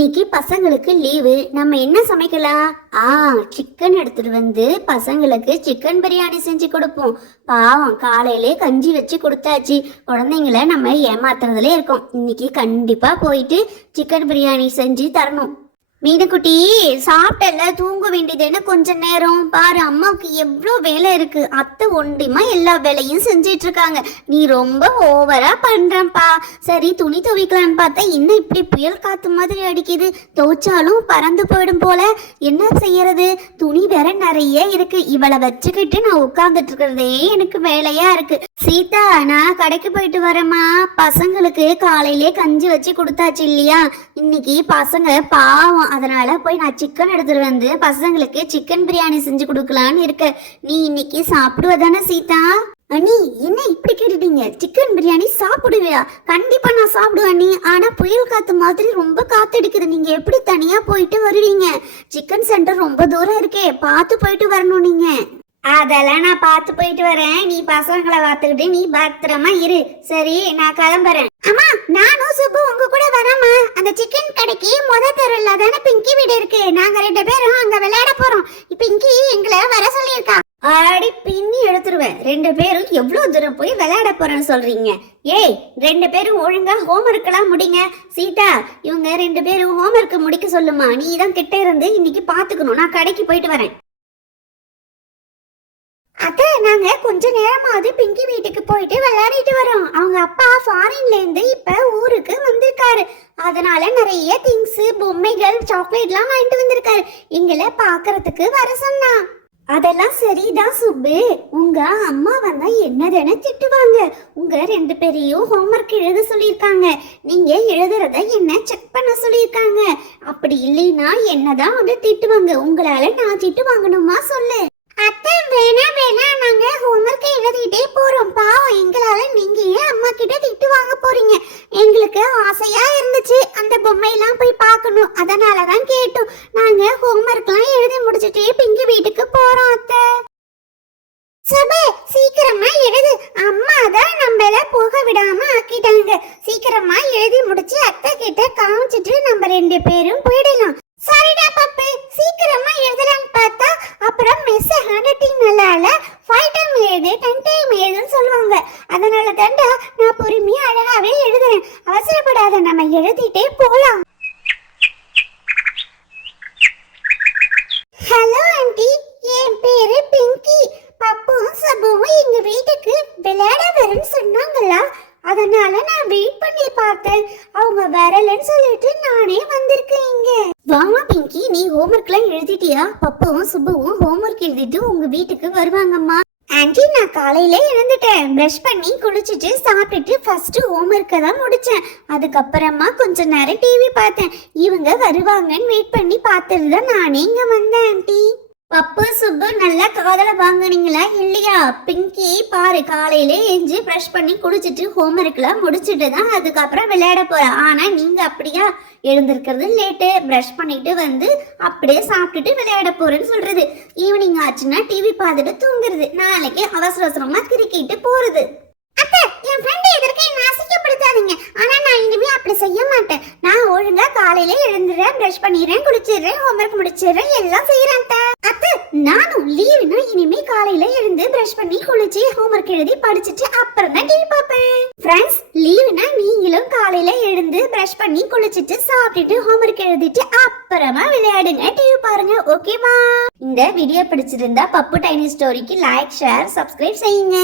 இன்னைக்கு பசங்களுக்கு லீவு. நம்ம என்ன சமைக்கலாம்? சிக்கன் எடுத்துட்டு வந்து பசங்களுக்கு சிக்கன் பிரியாணி செஞ்சு கொடுப்போம். பாவம் காலையிலே கஞ்சி வச்சு கொடுத்தாச்சு. குழந்தைங்கள நம்ம ஏமாத்துறதுல இருக்கோம். இன்னைக்கு கண்டிப்பா போயிட்டு சிக்கன் பிரியாணி செஞ்சு தரணும். மீனுக்குட்டி, சாப்பிட்டல, தூங்க வேண்டியதுன்னு கொஞ்ச நேரம் பாரு. அம்மாவுக்கு எவ்வளோ வேலை இருக்கு. அத்தை ஒண்டிமா எல்லா வேலையும் செஞ்சிட்டு இருக்காங்க. நீ ரொம்ப ஓவரா பண்றப்பா. சரி, துணி துவைக்கலான்னு பார்த்தா இன்னும் இப்படி புயல் காத்து மாதிரி அடிக்குது. துவைச்சாலும் பறந்து போயிடும் போல. என்ன செய்யறது? துணி வேற நிறைய இருக்கு. இவளை வச்சுக்கிட்டு நான் உட்கார்ந்துட்டு இருக்கிறதே எனக்கு வேலையா இருக்கு. சீதா, நான் கடைக்கு போயிட்டு வரேம்மா. பசங்களுக்கு காலையிலே கஞ்சி வச்சு கொடுத்தாச்சு இல்லையா? இன்னைக்கு பசங்க பாவம், அதனால போய் நான் சிக்கன் எடுத்துட்டு வந்து பசங்களுக்கு சிக்கன் பிரியாணி செஞ்சு கொடுக்கலான்னு இருக்க. நீ இன்னைக்கு சாப்பிடுவதானே சீதா? அண்ணி, என்ன இப்படி கேட்டுட்டீங்க? சிக்கன் பிரியாணி சாப்பிடுவியா? கண்டிப்பா நான் சாப்பிடுவேன் அண்ணி. ஆனா புயல் காத்து மாதிரி ரொம்ப காத்தடிக்குது. நீங்க எப்படி தனியா போயிட்டு வருவீங்க? சிக்கன் சென்டர் ரொம்ப தூரம் இருக்கே, பார்த்து போயிட்டு வரணும் நீங்க. அதெல்லாம் நான் பார்த்து போயிட்டு வரேன். நீ பசங்களை பார்த்துக்கிட்டு நீ பத்திரமா இரு. சரி, நான் கிளம்புறேன். அம்மா, நானும் சுப்பு உங்க கூட வரமா? அந்த சிக்கன் கடைக்கு முத தெருல தானே பிங்கி வீடு இருக்கு. நாங்க 2 பேரும் அங்க விளையாட போறோம். பிங்கி எங்களை வர சொல்லியிருக்கா. ஆடி பின்னி எடுத்துருவேன். 2 பேரும் எவ்வளவு தூரம் போய் விளையாட போறேன்னு சொல்றீங்க? ஏய், 2 பேரும் ஒழுங்கா ஹோம்ஒர்க் எல்லாம் முடிங்க. சீதா, இவங்க 2 பேரும் ஹோம்ஒர்க் முடிக்க சொல்லுமா. நீ தான் கிட்ட இருந்து இன்னைக்கு பாத்துக்கணும். நான் கடைக்கு போயிட்டு வரேன். அத்தை, நாங்க கொஞ்ச நேரமாவது பிங்கி வீட்டுக்கு போயிட்டு விளையாடிட்டு வரோம். அவங்க அப்பா ஃபாரின்ல இருந்து இப்ப ஊருக்கு வந்திருக்காரு. அதனால நிறைய திங்ஸ், பொம்மைகள், சாக்லேட்லாம் வாங்கிட்டு வந்திருக்காரு. எங்களை பாக்குறதுக்கு வர சொன்னா. அதெல்லாம் சரிதான் சுப்பு. உங்க அம்மா வந்தா என்னதுன்னு திட்டுவாங்க. உங்க 2 பேரையும் ஹோம்ஒர்க் எழுத சொல்லியிருக்காங்க. நீங்க எழுதுறத என்ன செக் பண்ண சொல்லியிருக்காங்க. அப்படி இல்லைன்னா என்னதான் வந்து திட்டுவாங்க. உங்களால நான் திட்டு வாங்கணுமா சொல்லு. அத்தை, வேணா நாங்க ஹோம்ஒர்க் எழுதிட்டே போறோம். பாவம், எங்களால நீங்க ஏன் அம்மா கிட்ட திட்டு வாங்க போறீங்க? எங்களுக்கு ஆசையா இருந்துச்சு அந்த பொம்மையெல்லாம் போய் பார்க்கணும். அதனாலதான் கேட்டோம். நாங்க ஹோம்ஒர்க்லாம் எழுதி முடிச்சிட்டே பிங்கி வீட்டுக்கு போறோம். அத்தை, சுபே, சீக்கிரமா எழுது. அம்மா தான் நம்மள போக விடாம ஆக்கிட்டாங்க. சீக்கிரமா எழுதி முடிச்சு அத்தை கிட்ட காமிச்சிட்டு நம்ம 2 பேரும் போயிடலாம். சரிடா பப்பு, சீக்கிரமா எழுதலான்னு பார்த்தா அப்புறம் மிஸ் ஹேண்ட்ரைட்டிங் நல்லா இல்ல, 5 டைம் எழுது 10 டைம் எழுதுன்னு சொல்லுவாங்க. அதனால தாண்டா நான் பொறுமையா அழகாவே எழுதுறேன். அவசரப்படாத, நம்ம எழுதிட்டே போலாம். ஹலோ ஆண்டி, என் பேரு பிங்கி. பப்புவும் சபுவும் எங்க வீட்டுக்கு விளையாட வரேன்னு சொன்னாங்களா? அதனால நான் வெயிட் பண்ணி பார்த்தேன். அவங்க வரலன்னு சொல்லிட்டு நானே வந்திருக்கேன் இங்க. வாமா பிங்கி, நீ ஹோம்ஒர்க்லாம் எழுதிட்டியா? பப்புவும் சுப்புவும் ஹோம்ஒர்க் எழுதிட்டு உங்க வீட்டுக்கு வருவாங்கம்மா. ஆண்டி, நான் காலையில எழுந்துட்டேன். பிரஷ் பண்ணி குளிச்சுட்டு சாப்பிட்டுட்டு ஃபர்ஸ்ட் ஹோம்ஒர்க்கை தான் முடிச்சேன். அதுக்கப்புறமா கொஞ்ச நேரம் டிவி பார்த்தேன். இவங்க வருவாங்கன்னு வெயிட் பண்ணி பார்த்துட்டு தான் நானே இங்க வந்தேன். ஆண்டி, பப்பு சுப்பு நல்லா காதல வாங்கினீங்களா இல்லையா? பிங்கி பாரு, காலையிலே எஞ்சி ப்ரஷ் பண்ணி குடிச்சிட்டு ஹோம்ஒர்க்லாம் முடிச்சுட்டு தான் அதுக்கப்புறம் விளையாட போறேன். ஆனா நீங்க அப்படியா? எழுந்திருக்கிறது லேட்டு, ப்ரஷ் பண்ணிட்டு வந்து அப்படியே சாப்பிட்டுட்டு விளையாட போறேன்னு சொல்றது. ஈவினிங் ஆச்சுன்னா டிவி பார்த்துட்டு தூங்குறது. நாளைக்கு அவசர அவசரமா கிரிக்கிட்டு போறது. அத்தை, என் ஃப்ரெண்ட் எதற்கு என்ன அசிங்கப்படுத்தாதீங்க. ஆனா நான் இனிமே அப்படி செய்ய மாட்டேன். நான் ஒழுங்கா காலையில எழுந்துறேன், பிரஷ் பண்ணிடுறேன், குளிச்சிடுறேன், ஹோம்ஒர்க் முடிச்சிடுறேன், எல்லாம் செய்யறேன். அத்தை, நானும் லீவுனா இனிமே காலையில எழுந்து பிரஷ் பண்ணி குளிச்சு ஹோம்ஒர்க் எழுதி படிச்சுட்டு அப்புறம் தான் டிவி பார்ப்பேன். ஃப்ரெண்ட்ஸ், லீவுனா நீங்களும் காலையில எழுந்து பிரஷ் பண்ணி குளிச்சுட்டு சாப்பிட்டுட்டு ஹோம்ஒர்க் எழுதிட்டு அப்புறமா விளையாடுங்க, டிவி பாருங்க. ஓகேவா? இந்த வீடியோ பிடிச்சிருந்தா பப்பு டைனி ஸ்டோரிக்கு லைக், ஷேர், சப்ஸ்கிரைப் செய்யுங்க.